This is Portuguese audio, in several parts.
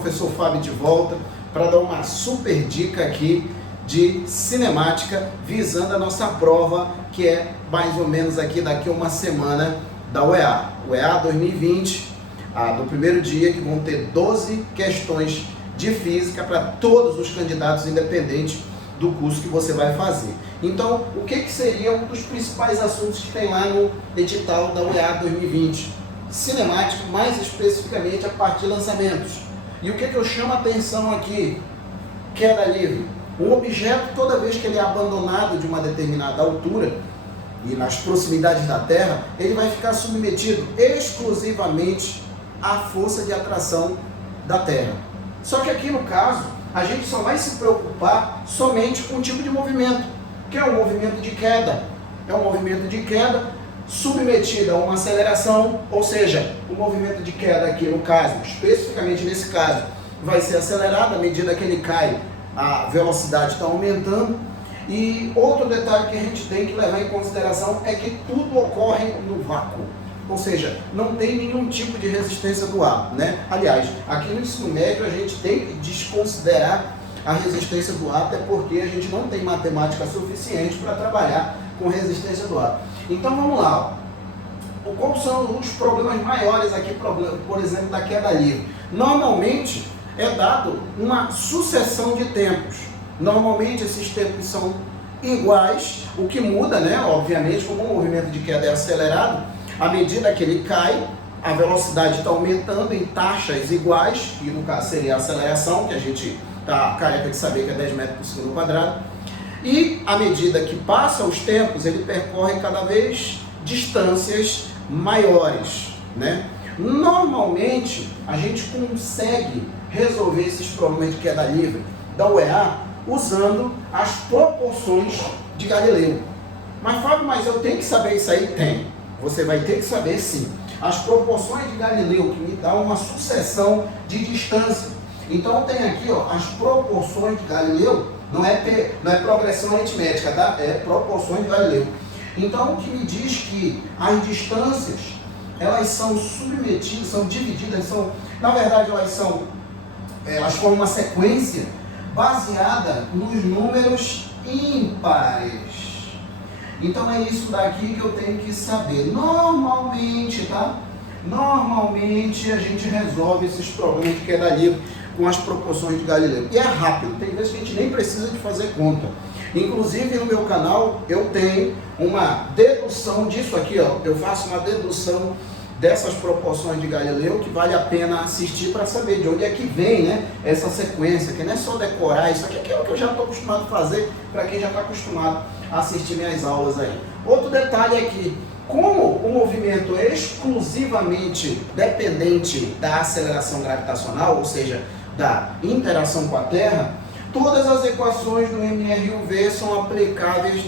professor Fábio de volta para dar uma super dica aqui de cinemática visando a nossa prova, que é mais ou menos aqui daqui a uma semana da UEA. UEA 2020, do primeiro dia, que vão ter 12 questões de física para todos os candidatos independentes do curso que você vai fazer. Então, o que seria um dos principais assuntos que tem lá no edital da UEA 2020? Cinemática, mais especificamente a parte de lançamentos. E o que eu chamo a atenção aqui? Queda livre. Um objeto, toda vez que ele é abandonado de uma determinada altura e nas proximidades da Terra, ele vai ficar submetido exclusivamente à força de atração da Terra. Só que aqui no caso, a gente só vai se preocupar somente com um tipo de movimento, que é o movimento de queda. É um movimento de queda submetido a uma aceleração, ou seja, o movimento de queda aqui no caso, especificamente nesse caso, vai ser acelerado à medida que ele cai, a velocidade está aumentando. E outro detalhe que a gente tem que levar em consideração é que tudo ocorre no vácuo, ou seja, não tem nenhum tipo de resistência do ar, né? Aliás, aqui no ensino médio a gente tem que desconsiderar a resistência do ar, até porque a gente não tem matemática suficiente para trabalhar com resistência do ar. Então vamos lá. Quais são os problemas maiores aqui, por exemplo, da queda livre? Normalmente é dado uma sucessão de tempos. Normalmente esses tempos são iguais, o que muda, né? Obviamente, como o movimento de queda é acelerado, à medida que ele cai, a velocidade está aumentando em taxas iguais, e no caso seria a aceleração, que a gente está careca de saber que é 10 metros por segundo quadrado. E à medida que passa os tempos, ele percorre cada vez distâncias maiores, né? Normalmente, a gente consegue resolver esses problemas de queda livre da UEA usando as proporções de Galileu. Mas Fábio, mas eu tenho que saber isso aí? Tem. Você vai ter que saber sim. As proporções de Galileu, que me dá uma sucessão de distância. Então tem aqui, ó, as proporções de Galileu, não é progressão aritmética, tá? É proporções de Galileu. Então o que me diz que as distâncias, elas são submetidas, são divididas, na verdade elas formam uma sequência baseada nos números ímpares. Então é isso daqui que eu tenho que saber. Normalmente, tá? Normalmente a gente resolve esses problemas de queda livre com as proporções de Galileu. E é rápido, tem vezes que a gente nem precisa de fazer conta. Inclusive no meu canal eu tenho uma dedução disso aqui, ó. Eu faço uma dedução dessas proporções de Galileu que vale a pena assistir para saber de onde é que vem, né, essa sequência, que não é só decorar, isso aqui é o que eu já estou acostumado a fazer para quem já está acostumado a assistir minhas aulas aí. Outro detalhe é que, como o movimento é exclusivamente dependente da aceleração gravitacional, ou seja, da interação com a Terra, todas as equações do MRUV são aplicáveis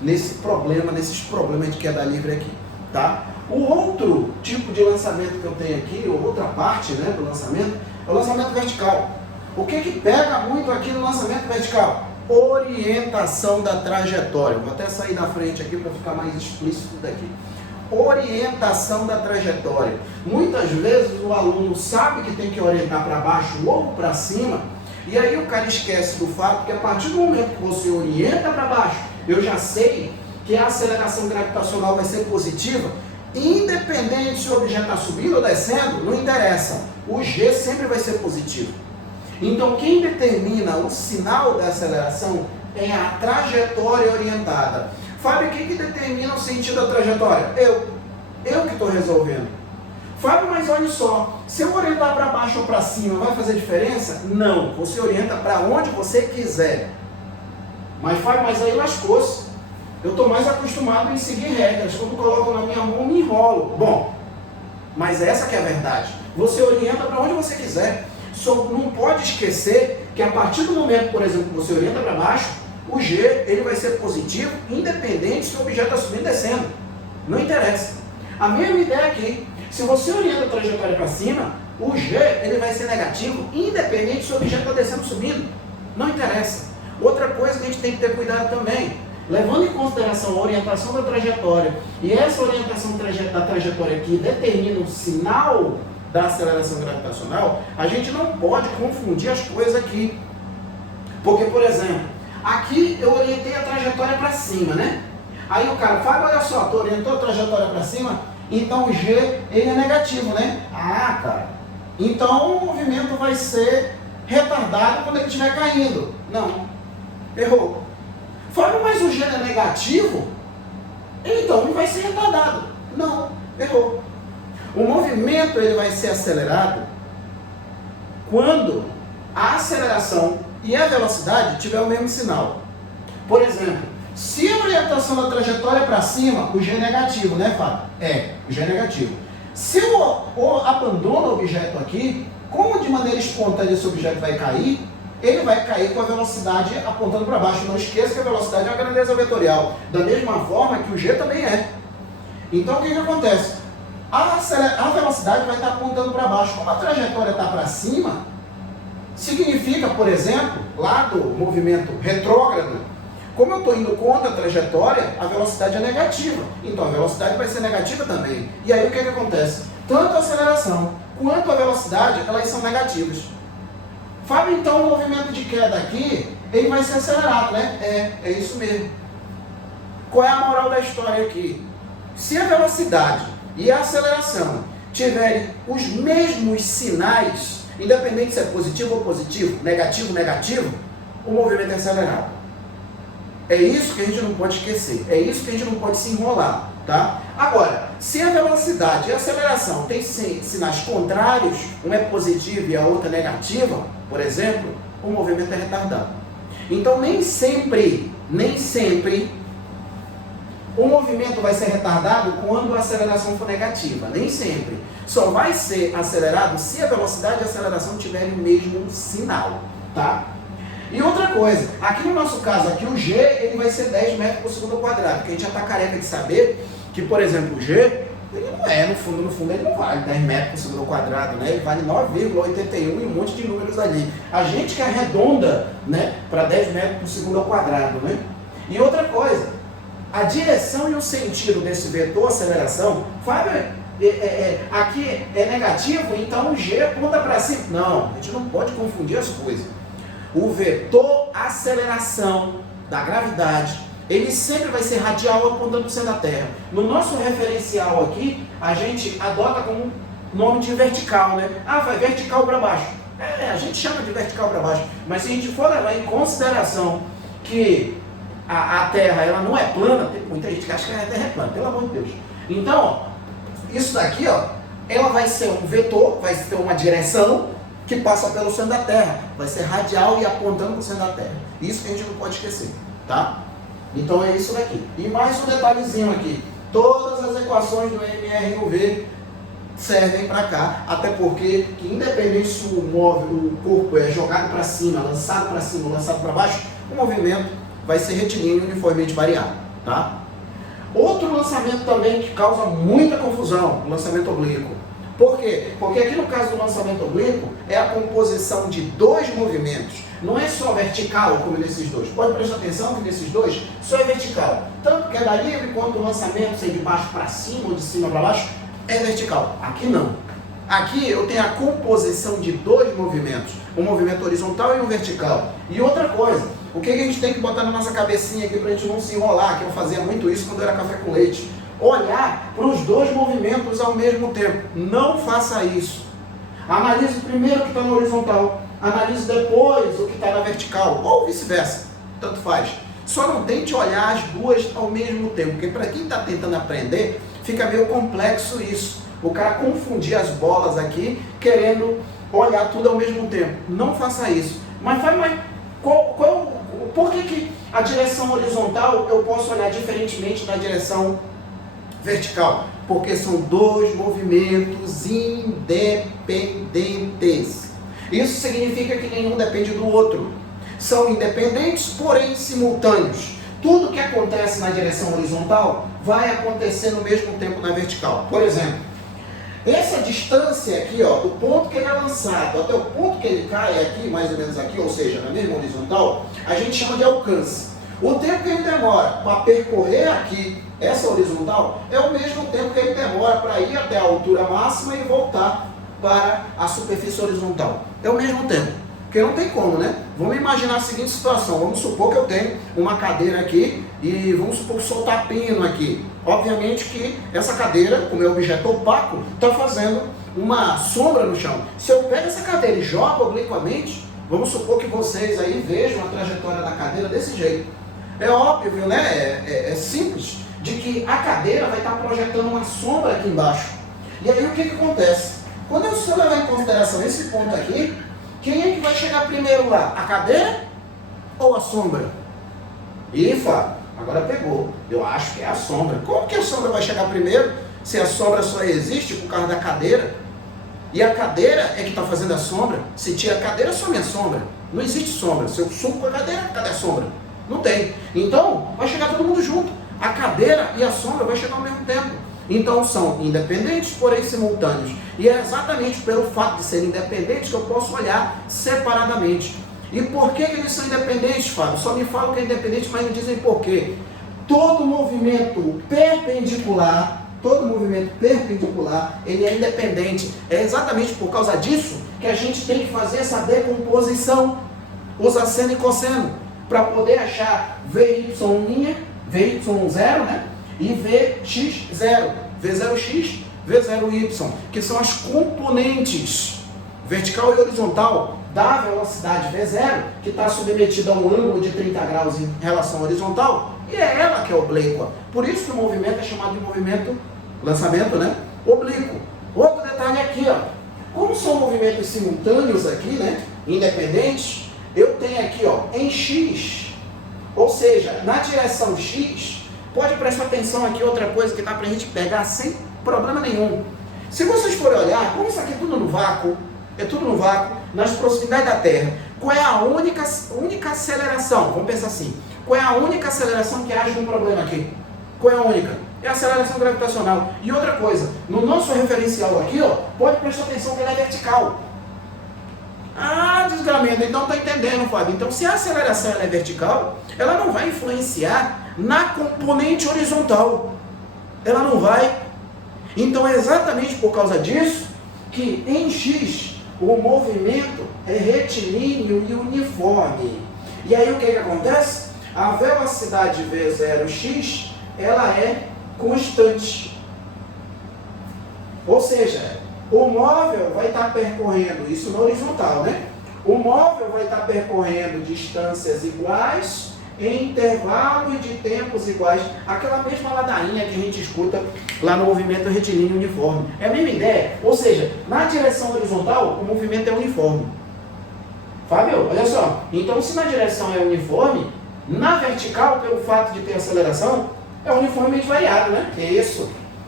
nesses problemas de queda livre aqui, tá? O outro tipo de lançamento que eu tenho aqui, ou outra parte, né, do lançamento, é o lançamento vertical. O que pega muito aqui no lançamento vertical? Orientação da trajetória. Vou até sair da frente aqui para ficar mais explícito daqui. Orientação da trajetória. Muitas vezes o aluno sabe que tem que orientar para baixo ou para cima, e aí o cara esquece do fato que a partir do momento que você orienta para baixo, eu já sei que a aceleração gravitacional vai ser positiva, independente se o objeto está subindo ou descendo, não interessa. O G sempre vai ser positivo. Então, quem determina o sinal da aceleração é a trajetória orientada. Fábio, quem que determina o sentido da trajetória? Eu que estou resolvendo. Fábio, mas olha só, se eu orientar para baixo ou para cima, vai fazer diferença? Não, você orienta para onde você quiser. Mas Fábio, mas aí lascou-se. Eu estou mais acostumado em seguir regras. Quando coloco na minha mão, me enrolo. Bom, mas essa que é a verdade. Você orienta para onde você quiser. Só não pode esquecer que a partir do momento, por exemplo, que você orienta para baixo, o G ele vai ser positivo, independente se o objeto está subindo ou descendo. Não interessa. A mesma ideia aqui. Se você orienta a trajetória para cima, o G ele vai ser negativo, independente se o objeto está descendo ou subindo. Não interessa. Outra coisa que a gente tem que ter cuidado também, levando em consideração a orientação da trajetória, e essa orientação da trajetória aqui determina o sinal da aceleração gravitacional, a gente não pode confundir as coisas aqui. Porque, por exemplo, aqui eu orientei a trajetória para cima, né? Aí o cara fala, olha só, tu orientou a trajetória para cima, então o G ele é negativo, né? Ah, cara, então o movimento vai ser retardado quando ele estiver caindo. Não, errou. Fala, mas o G é negativo, então ele vai ser retardado. Não, errou. O movimento ele vai ser acelerado quando a aceleração e a velocidade tiver o mesmo sinal. Por exemplo, se a orientação da trajetória é para cima, o G é negativo, né, Fábio? O G é negativo. Se eu abandono o objeto aqui, como de maneira espontânea esse objeto vai cair, ele vai cair com a velocidade apontando para baixo. Não esqueça que a velocidade é uma grandeza vetorial, da mesma forma que o G também é. Então o que acontece? A velocidade vai estar apontando para baixo. Como a trajetória está para cima, significa, por exemplo, lá do movimento retrógrado, como eu estou indo contra a trajetória, a velocidade é negativa. Então a velocidade vai ser negativa também. E aí o que acontece? Tanto a aceleração quanto a velocidade, elas são negativas. Fábio, então o movimento de queda aqui, ele vai ser acelerado, né? É isso mesmo. Qual é a moral da história aqui? Se a velocidade e a aceleração tiverem os mesmos sinais, independente se é positivo ou positivo, negativo ou negativo, o movimento é acelerado. É isso que a gente não pode esquecer, é isso que a gente não pode se enrolar, tá? Agora, se a velocidade e a aceleração têm sinais contrários, uma é positiva e a outra negativa, por exemplo, o movimento é retardado. Então nem sempre o movimento vai ser retardado quando a aceleração for negativa, nem sempre. Só vai ser acelerado se a velocidade e a aceleração tiverem o mesmo sinal, tá? E outra coisa, aqui no nosso caso, aqui o G ele vai ser 10 metros por segundo ao quadrado, porque a gente já está careca de saber que, por exemplo, o G, ele não é, no fundo ele não vale 10 metros por segundo ao quadrado, né? Ele vale 9,81 e um monte de números ali. A gente que arredonda, né, para 10 metros por segundo ao quadrado, né? E outra coisa, a direção e o sentido desse vetor aceleração, Fábio, aqui é negativo, então o G aponta para cima. Não, a gente não pode confundir as coisas. O vetor aceleração da gravidade, ele sempre vai ser radial apontando para o centro da Terra. No nosso referencial aqui, a gente adota como nome de vertical, né? Ah, vai vertical para baixo. A gente chama de vertical para baixo. Mas se a gente for levar em consideração que a Terra ela não é plana, tem muita gente que acha que a Terra é plana, pelo amor de Deus. Então, ó, isso daqui, ó, ela vai ser um vetor, vai ter uma direção que passa pelo centro da Terra, vai ser radial e apontando para o centro da Terra. Isso que a gente não pode esquecer, tá? Então é isso daqui. E mais um detalhezinho aqui, todas as equações do MRUV servem para cá, até porque, que independente se o corpo é jogado para cima, lançado para baixo, o movimento vai ser retilíneo e uniformemente variável, tá? Outro lançamento também que causa muita confusão, o lançamento oblíquo. Por quê? Porque aqui no caso do lançamento oblíquo, é a composição de dois movimentos. Não é só vertical como nesses dois. Pode prestar atenção que nesses dois só é vertical. Tanto queda livre quanto o lançamento, seja de baixo para cima ou de cima para baixo, é vertical. Aqui não. Aqui eu tenho a composição de dois movimentos. Um movimento horizontal e um vertical. E outra coisa, o que a gente tem que botar na nossa cabecinha aqui para a gente não se enrolar, que eu fazia muito isso quando eu era café com leite. Olhar para os dois movimentos ao mesmo tempo. Não faça isso. Analise primeiro o que está na horizontal, analise depois o que está na vertical, ou vice-versa, tanto faz. Só não tente olhar as duas ao mesmo tempo, porque para quem está tentando aprender, fica meio complexo isso. O cara confundir as bolas aqui, querendo olhar tudo ao mesmo tempo. Não faça isso. Mas por que a direção horizontal eu posso olhar diferentemente da direção vertical? Porque são dois movimentos independentes. Isso significa que nenhum depende do outro. São independentes, porém simultâneos. Tudo que acontece na direção horizontal vai acontecer no mesmo tempo na vertical. Por exemplo, essa distância aqui, ó, do ponto que ele é lançado até o ponto que ele cai aqui, mais ou menos aqui, ou seja, na mesma horizontal, a gente chama de alcance. O tempo que ele demora para percorrer aqui essa horizontal é o mesmo tempo que ele demora para ir até a altura máxima e voltar para a superfície horizontal? É o mesmo tempo. Porque não tem como, né? Vamos imaginar a seguinte situação. Vamos supor que eu tenho uma cadeira aqui e vamos supor que soltar pino aqui. Obviamente que essa cadeira, como é objeto opaco, está fazendo uma sombra no chão. Se eu pego essa cadeira e jogo obliquamente, vamos supor que vocês aí vejam a trajetória da cadeira desse jeito. É óbvio, né? É simples, de que a cadeira vai estar projetando uma sombra aqui embaixo. E aí o que acontece? Quando eu só levar em consideração esse ponto aqui, quem é que vai chegar primeiro lá? A cadeira ou a sombra? Ih, Fábio, agora pegou. Eu acho que é a sombra. Como que a sombra vai chegar primeiro, se a sombra só existe por causa da cadeira? E a cadeira é que está fazendo a sombra. Se tira a cadeira, some a sombra. Não existe sombra. Se eu subo com a cadeira, cadê a sombra? Não tem. Então, vai chegar todo mundo junto. A cadeira e a sombra vai chegar ao mesmo tempo. Então, são independentes, porém simultâneos. E é exatamente pelo fato de serem independentes que eu posso olhar separadamente. E por que eles são independentes, Fábio? Só me falam que é independente, mas não dizem por quê. Todo movimento perpendicular, ele é independente. É exatamente por causa disso que a gente tem que fazer essa decomposição, usar seno e cosseno, para poder achar VY', VY0, né? E VX0, V0x, V0y, que são as componentes vertical e horizontal da velocidade V0, que está submetida a um ângulo de 30 graus em relação à horizontal, e é ela que é oblíqua. Por isso que o movimento é chamado de movimento, lançamento, né? Oblíquo. Outro detalhe aqui, ó. Como são movimentos simultâneos aqui, né? Independentes, eu tenho aqui, ó, em X, ou seja, na direção X. Pode prestar atenção aqui, outra coisa que dá para a gente pegar sem problema nenhum. Se vocês forem olhar, como isso aqui é tudo no vácuo, nas proximidades da Terra, qual é a única aceleração? Vamos pensar assim, qual é a única aceleração que age um problema aqui? Qual é a única? É a aceleração gravitacional. E outra coisa, no nosso referencial aqui, ó, pode prestar atenção que ela é vertical. Ah, desgramento, então está entendendo, Fábio. Então, se a aceleração ela é vertical, ela não vai influenciar na componente horizontal. Ela não vai. Então, é exatamente por causa disso que em X o movimento é retilíneo e uniforme. E aí o que acontece? A velocidade V0x, ela é constante. Ou seja, o móvel vai estar percorrendo, isso na horizontal, né? O móvel vai estar percorrendo distâncias iguais em intervalos de tempos iguais. Aquela mesma ladainha que a gente escuta lá no movimento retilíneo uniforme. É a mesma ideia. Ou seja, na direção horizontal, o movimento é uniforme. Fábio, olha só. Então, se na direção é uniforme, na vertical, pelo fato de ter aceleração, é uniformemente variado, né?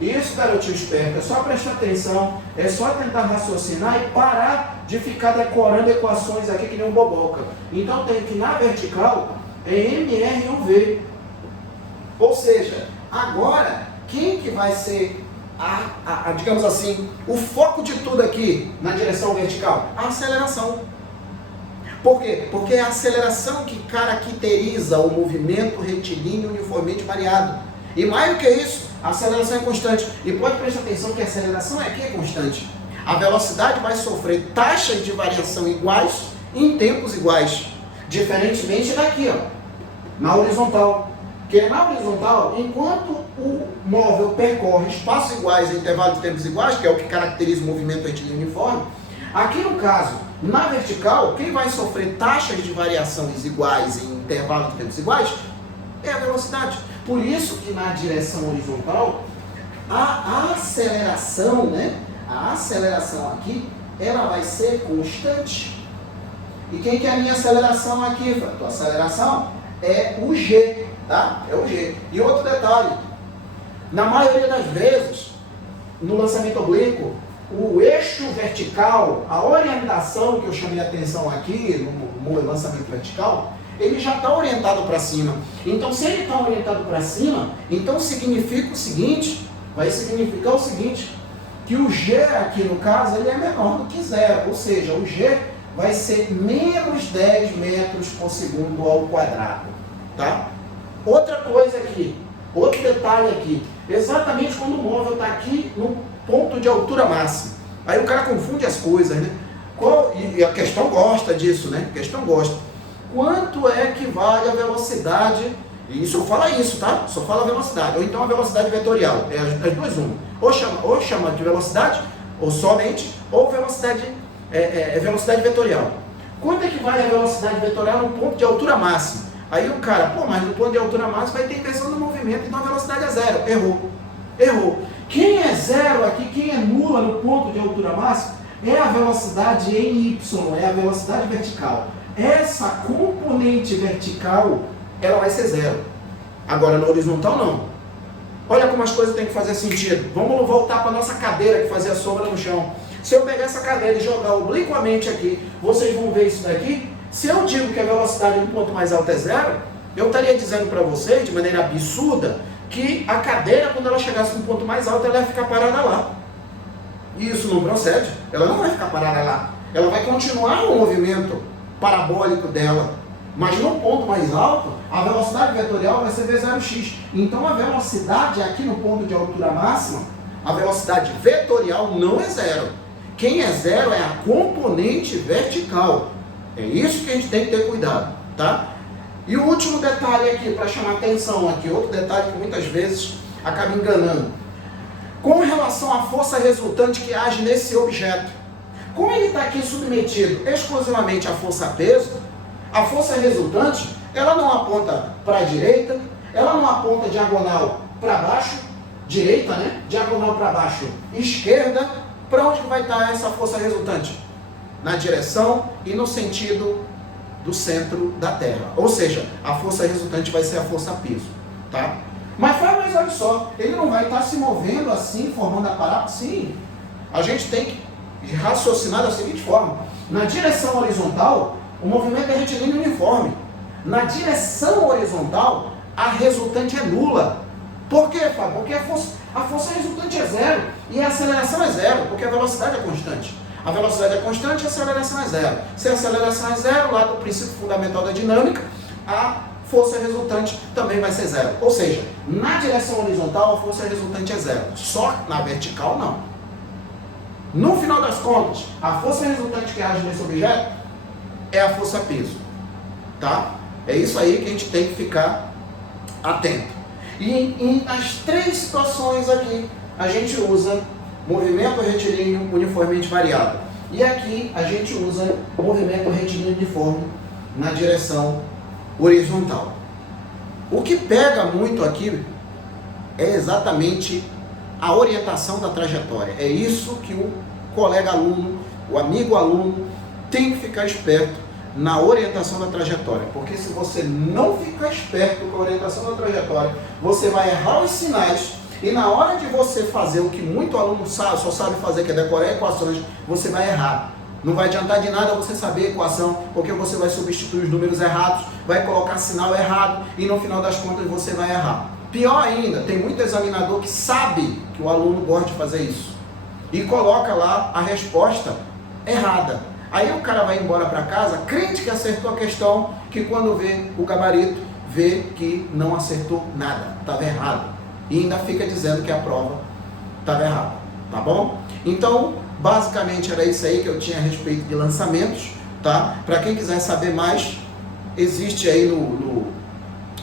Isso, garotinho esperto, é só prestar atenção, é só tentar raciocinar e parar de ficar decorando equações aqui que nem um boboca. Então tem que na vertical é MR e UV. Ou seja, agora, quem que vai ser, digamos assim, o foco de tudo aqui na direção vertical? A aceleração. Por quê? Porque é a aceleração que caracteriza o movimento retilíneo uniformemente variado. E mais do que isso, a aceleração é constante. E pode prestar atenção que a aceleração aqui é constante. A velocidade vai sofrer taxas de variação iguais em tempos iguais. Diferentemente daqui, ó, na horizontal. Porque na horizontal, enquanto o móvel percorre espaços iguais em intervalos de tempos iguais, que é o que caracteriza o movimento retilíneo uniforme, aqui no caso, na vertical, quem vai sofrer taxas de variações iguais em intervalos de tempos iguais é a velocidade. Por isso que na direção horizontal, a aceleração, né? A aceleração aqui, ela vai ser constante. E quem que é a minha aceleração aqui? A tua aceleração é o G, tá? É o G. E outro detalhe, na maioria das vezes, no lançamento oblíquo, o eixo vertical, a orientação que eu chamei a atenção aqui no lançamento vertical, ele já está orientado para cima. Então, se ele está orientado para cima, então significa o seguinte, vai significar o seguinte, que o G aqui no caso, ele é menor do que zero, ou seja, o G vai ser menos 10 metros por segundo ao quadrado, tá? Outra coisa aqui, outro detalhe aqui, exatamente quando o móvel está aqui no ponto de altura máxima. Aí o cara confunde as coisas, né? E a questão gosta disso, né? A questão gosta. Quanto é que vale a velocidade? E só fala isso, tá? Só fala a velocidade. Ou então a velocidade vetorial. É as duas uma. Ou chama de velocidade, ou somente, ou velocidade, velocidade vetorial. Quanto é que vale a velocidade vetorial no ponto de altura máxima? Aí o cara, pô, mas no ponto de altura máxima vai ter inversão do movimento, então a velocidade é zero. Errou. Quem é zero aqui, quem é nula no ponto de altura máxima, é a velocidade em Y, é a velocidade vertical. Essa componente vertical, ela vai ser zero. Agora no horizontal não. Olha como as coisas têm que fazer sentido. Vamos voltar para a nossa cadeira que fazia sombra no chão. Se eu pegar essa cadeira e jogar obliquamente aqui, vocês vão ver isso daqui. Se eu digo que a velocidade no ponto mais alto é zero, eu estaria dizendo para vocês, de maneira absurda, que a cadeira, quando ela chegasse no ponto mais alto, ela ia ficar parada lá. E isso não procede. Ela não vai ficar parada lá. Ela vai continuar o movimento parabólico dela. Mas no ponto mais alto, a velocidade vetorial vai ser V0x. Então a velocidade aqui no ponto de altura máxima, a velocidade vetorial não é zero. Quem é zero é a componente vertical. É isso que a gente tem que ter cuidado, tá? E o último detalhe aqui, para chamar atenção aqui, outro detalhe que muitas vezes acaba enganando. Com relação à força resultante que age nesse objeto. Como ele está aqui submetido exclusivamente à força-peso, a força resultante, ela não aponta para a direita, ela não aponta diagonal para baixo, direita, né? Diagonal para baixo, esquerda. Para onde que vai estar essa força resultante? Na direção e no sentido do centro da Terra. Ou seja, a força resultante vai ser a força-peso, tá? Mas olha só, ele não vai estar se movendo assim, formando aparato? Sim. A gente tem que raciocinar da seguinte forma. Na direção horizontal, o movimento é retilíneo uniforme. Na direção horizontal, a resultante é nula. Por quê, Fábio? Porque a força resultante é zero e a aceleração é zero, porque a velocidade é constante. A velocidade é constante e a aceleração é zero. Se a aceleração é zero, lá do princípio fundamental da dinâmica, a força resultante também vai ser zero. Ou seja, na direção horizontal, a força resultante é zero. Só na vertical, não. No final das contas, a força resultante que age nesse objeto é a força-peso. Tá? É isso aí que a gente tem que ficar atento. E nas três situações aqui, a gente usa movimento retilíneo uniformemente variável. E aqui a gente usa movimento retilíneo uniforme na direção horizontal. O que pega muito aqui é exatamente a orientação da trajetória. É isso que o colega aluno, o amigo aluno, tem que ficar esperto na orientação da trajetória. Porque se você não ficar esperto com a orientação da trajetória, você vai errar os sinais. E na hora de você fazer o que muito aluno sabe, só sabe fazer, que é decorar equações, você vai errar. Não vai adiantar de nada você saber a equação, porque você vai substituir os números errados, vai colocar sinal errado e no final das contas você vai errar. Pior ainda, tem muito examinador que sabe que o aluno gosta de fazer isso e coloca lá a resposta errada. Aí o cara vai embora para casa, crente que acertou a questão, que quando vê o gabarito, vê que não acertou nada, estava errado. E ainda fica dizendo que a prova estava errada, tá bom? Então, basicamente era isso aí que eu tinha a respeito de lançamentos, tá? Para quem quiser saber mais, existe aí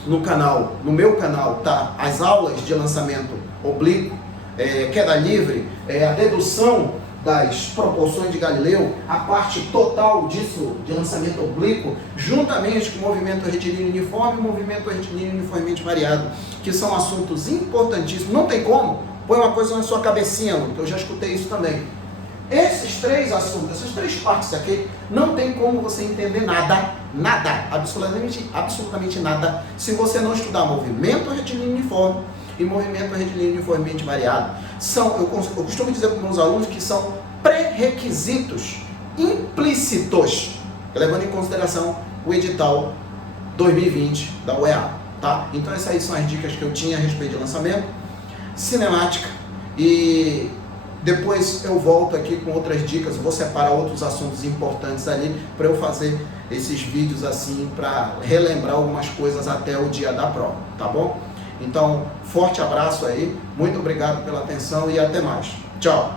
no canal, no meu canal, tá? As aulas de lançamento oblíquo, queda livre, a dedução das proporções de Galileu, a parte total disso de lançamento oblíquo, juntamente com o movimento retilíneo uniforme e movimento retilíneo uniformemente variado, que são assuntos importantíssimos. Não tem como, põe uma coisa na sua cabecinha, que eu já escutei isso também. Esses três assuntos, essas três partes aqui, não tem como você entender nada, absolutamente nada, se você não estudar movimento retilíneo uniforme e movimento retilíneo uniformemente variado. Eu costumo dizer para os meus alunos que são pré-requisitos implícitos, levando em consideração o edital 2020 da UEA, tá? Então essas aí são as dicas que eu tinha a respeito de lançamento, cinemática, e depois eu volto aqui com outras dicas, vou separar outros assuntos importantes ali para eu fazer esses vídeos assim, para relembrar algumas coisas até o dia da prova, tá bom? Então, forte abraço aí, muito obrigado pela atenção e até mais. Tchau!